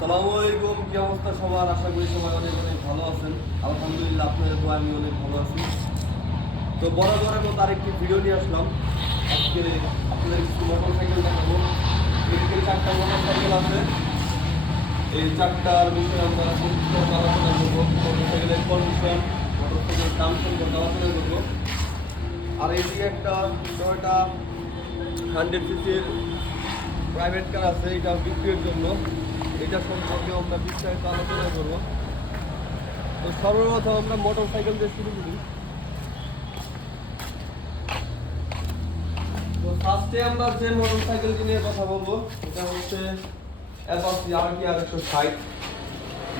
সালামু আলাইকুম, কি অবস্থা সবার? আশা করি সবাই অনেক অনেক ভালো আছেন। আলহামদুলিল্লাহ, আপনাদের দোয়া আমি অনেক ভালো আছি। তো বরাবরের মতো আরেকটি ভিডিও নিয়ে আসলাম। আজকে আপনাদের কিছু মোটর সাইকেল দেখাবো। এদিকে 4টা মোটর সাইকেল আছে। এই 4টার বিষয়ে আমরা বিস্তারিত আলোচনা করবো। মোটর সাইকেলের কন্ডিশন, মোটর সাইকেলের দাম সম্পর্কে আলোচনা করবো। আর এইদিকে একটা টয়োটা 100 সিসির প্রাইভেট কার আছে, এটা বিক্রির জন্য। এটা সম্পর্কে আমরা বিস্তারিত আলোচনা করব। তো সর্বপ্রথম আমরা মোটর সাইকেল দিয়ে শুরু করি। তো ফার্স্টে আমরা যে মোটর সাইকেলটি নিয়ে কথা বলবো এটা হচ্ছে অ্যাপাচি RTR 160,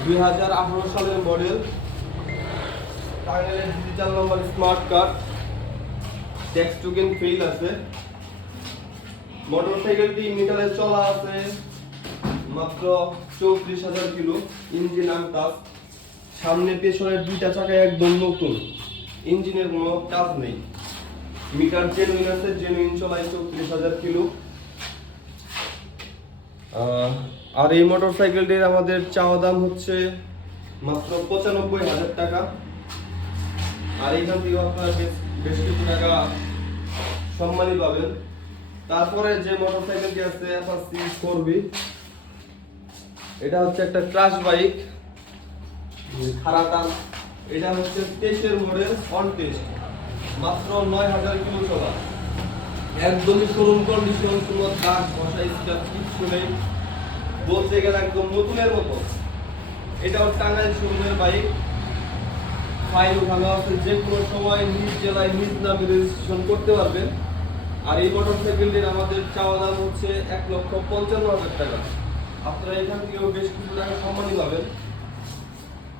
2018 সালের মডেল, টাঙ্গাইলের digital number smart card, tax token fail আছে। মোটর সাইকেলটি মিটারে চলা আছে মাত্র 34,000 কিলো। ইঞ্জিন আনটাচ, সামনে পেছনের দুইটা চাকায় একদম নতুন, ইঞ্জিনের কোনো কাজ নেই। মিটার জেনুইন আছে, জেনুইন চলায় 34,000 কিলো। আর এই মোটর সাইকেলটির আমাদের চাওয়া দাম হচ্ছে মাত্র 95,000 টাকা। আর এইখান থেকে আপনারা বেশ কিছু টাকা সম্মানই পাবেন। তারপরে যে মোটর সাইকেলটি আছে অ্যাপাচি 4V, এটা হচ্ছে একটা ক্রাশ বাইক, খারাটান। এটা হচ্ছে 23-এর মডেল, অন টেস্ট, মাত্র 9,000 কিলো চলা, একদমই শোরুম কন্ডিশন, কোনো দাগ ঘষা স্ক্র্যাচ কিচ্ছু নেই, বলতে গেলে একদম নতুনের মতো। এটাও টাঙ্গাইল শোরুমের বাইক, ফাইল ভালো আছে, যে কোনো সময় নিজ জেলায় নিজ নামে রেজিস্ট্রেশন করতে পারবেন। আর এই মোটর সাইকেলটির আমাদের চাওয়া দাম হচ্ছে 1,55,000 টাকা। আপনারা এখান থেকেও বেশ কিছু টাকা সম্মানই পাবেন।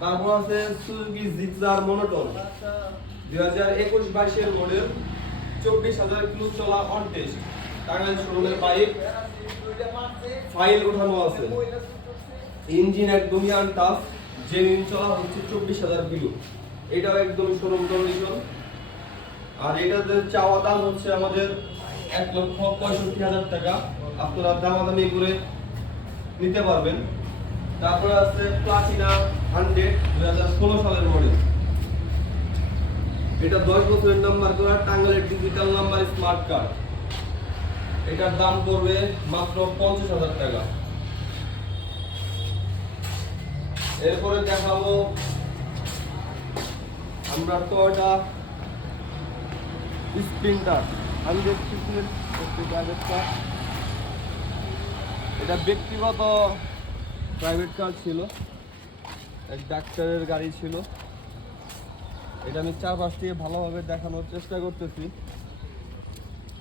তারপর আছে সুজুকি জিক্সার মনোটন, 2021-22-এর মডেল, 24,000 কিলো চলা, অন টেস্ট, টাঙ্গাইল শোরুমের বাইক, ফাইল ওঠানো আছে, ইঞ্জিন একদমই আনটাচ, জেনুইন চলা হচ্ছে 24,000 কিলো। এটাও একদমই শোরুম কন্ডিশন। আর এটাতে চাওয়া দাম হচ্ছে আমাদের 1,65,000 টাকা। আপনারা দামাদামি করে নিতে পারবেন। তারপরে আছে প্লাটিনা 100, 2016 সালের মডেল। এটা 10 বছরের নাম্বার করা, টাঙ্গাইলের ডিজিটাল নাম্বার স্মার্ট কার্ড। এটার দাম পড়বে মাত্র 50,000 টাকা। এরপরে দেখাবো আমরা টয়োটা স্প্রিন্টার 100 সিসির প্রাইভেট কার। এটা ব্যক্তিগত প্রাইভেট কার ছিল, এক ডাক্তারের গাড়ি ছিল। এটা আমি চারপাশ থেকে ভালোভাবে দেখানোর চেষ্টা করতেছি।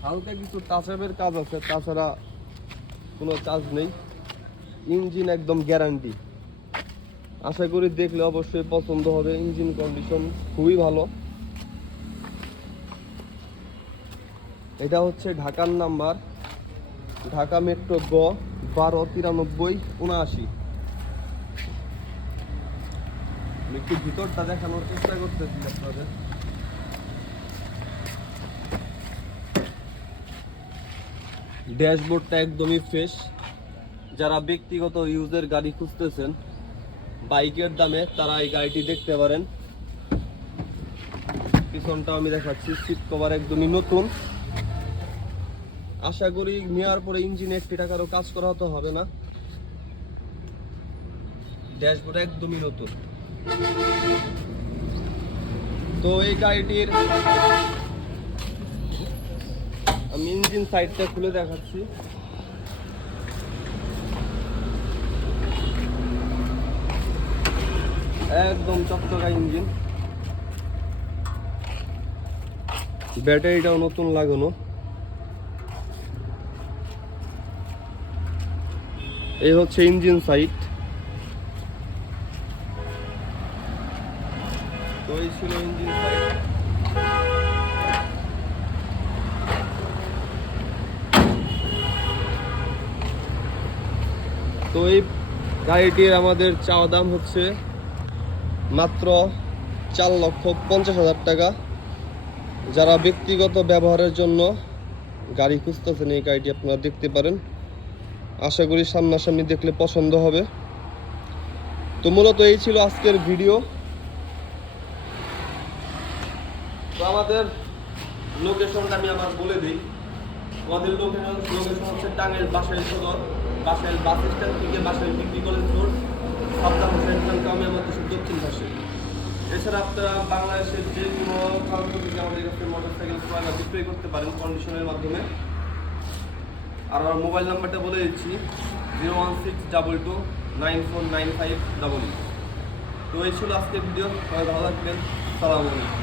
হালকা কিছু টাচআপের কাজ আছে, তাছাড়া কোনো কাজ নেই। ইঞ্জিন একদম গ্যারান্টি, আশা করি দেখলে অবশ্যই পছন্দ হবে। ইঞ্জিন কন্ডিশন খুবই ভালো। এটা হচ্ছে ঢাকার নাম্বার, ঢাকা মেট্রো গ 129379। একটু ভিতরটা দেখানোর চেষ্টা করতেছি আপনাদের। ড্যাশবোর্ডটা একদমই ফ্রেশ। যারা ব্যক্তিগত ইউজের গাড়ি খুঁজতেছেন বাইকের দামে, তারা এই গাড়িটি দেখতে পারেন। পিছনটাও আমি দেখাচ্ছি, সিট কভার একদমই নতুন। আশা করি নেওয়ার পরে ইঞ্জিনে একটি টাকারও কাজ করা হতে হবে না। ড্যাশবোর্ড একদমই নতুন। তো এই গাড়িটির আমি ইঞ্জিন সাইডটা খুলে দেখাচ্ছি। একদম চকচকা ইঞ্জিন, ব্যাটারিটাও নতুন লাগানো। এই হচ্ছে ইঞ্জিন সাইড। তো এই ছিল ইঞ্জিন সাইড। তো এই গাড়িটির আমাদের চাওয়া দাম হচ্ছে মাত্র 4,50,000 টাকা। যারা ব্যক্তিগত ব্যবহারের জন্য গাড়ি খুঁজতেছেন এই গাড়িটি আপনারা দেখতে পারেন। আশা করি সামনাসামনি দেখলে পছন্দ হবে। তো মূলত এই ছিল আজকের ভিডিও। তো আমাদের লোকেশনটা আমি আবার বলে দিই। আমাদের লোকেশন হচ্ছে টাঙ্গাইল বাসাইল সদর, বাসাইল বাস স্ট্যান্ড থেকে বাসাইল ডিগ্রি কলেজ রোড, সাবধান হোসেন খান কামিয়াবাদ দক্ষিণ পাশে। এছাড়া আপনারা বাংলাদেশের যে কোনো প্রান্ত থেকে আমাদের কাছে মোটরসাইকেল ক্রয় বা বিক্রয় করতে পারেন কন্ডিশনের মাধ্যমে। আর আমার মোবাইল নাম্বারটা বলে দিচ্ছি 01622949588। তো এই ছিল আজকের ভিডিও, সবাই ভালো থাকবেন, সালাম আলাইকুম।